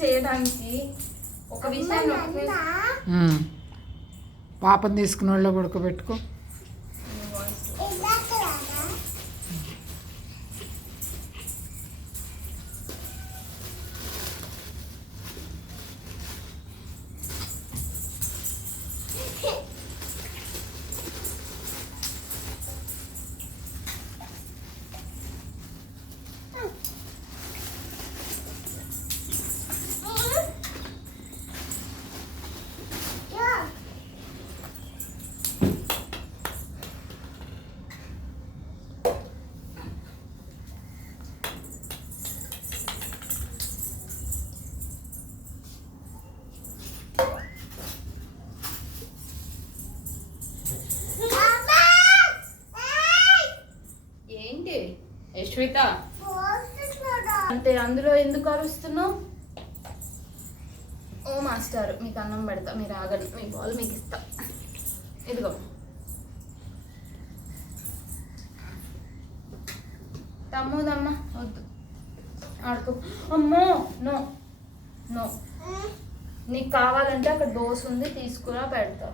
చేయడానికి ఒక విషయం పాపని తీసుకున్న వాళ్ళు ఉడకబెట్టుకో. యశ్విత అంటే అందులో ఎందుకు అరుస్తున్నావు? ఓ మాస్టర్ మీకు అన్నం పెడతా, మీరు ఆగండి, మీ బాల్ మీకు ఇస్తా. ఇదిగో తమ్ముదమ్మా, వద్దు ఆడుకో. అమ్మో నో నో, నీకు కావాలంటే అక్కడ దోశ ఉంది తీసుకురా, పెడతా.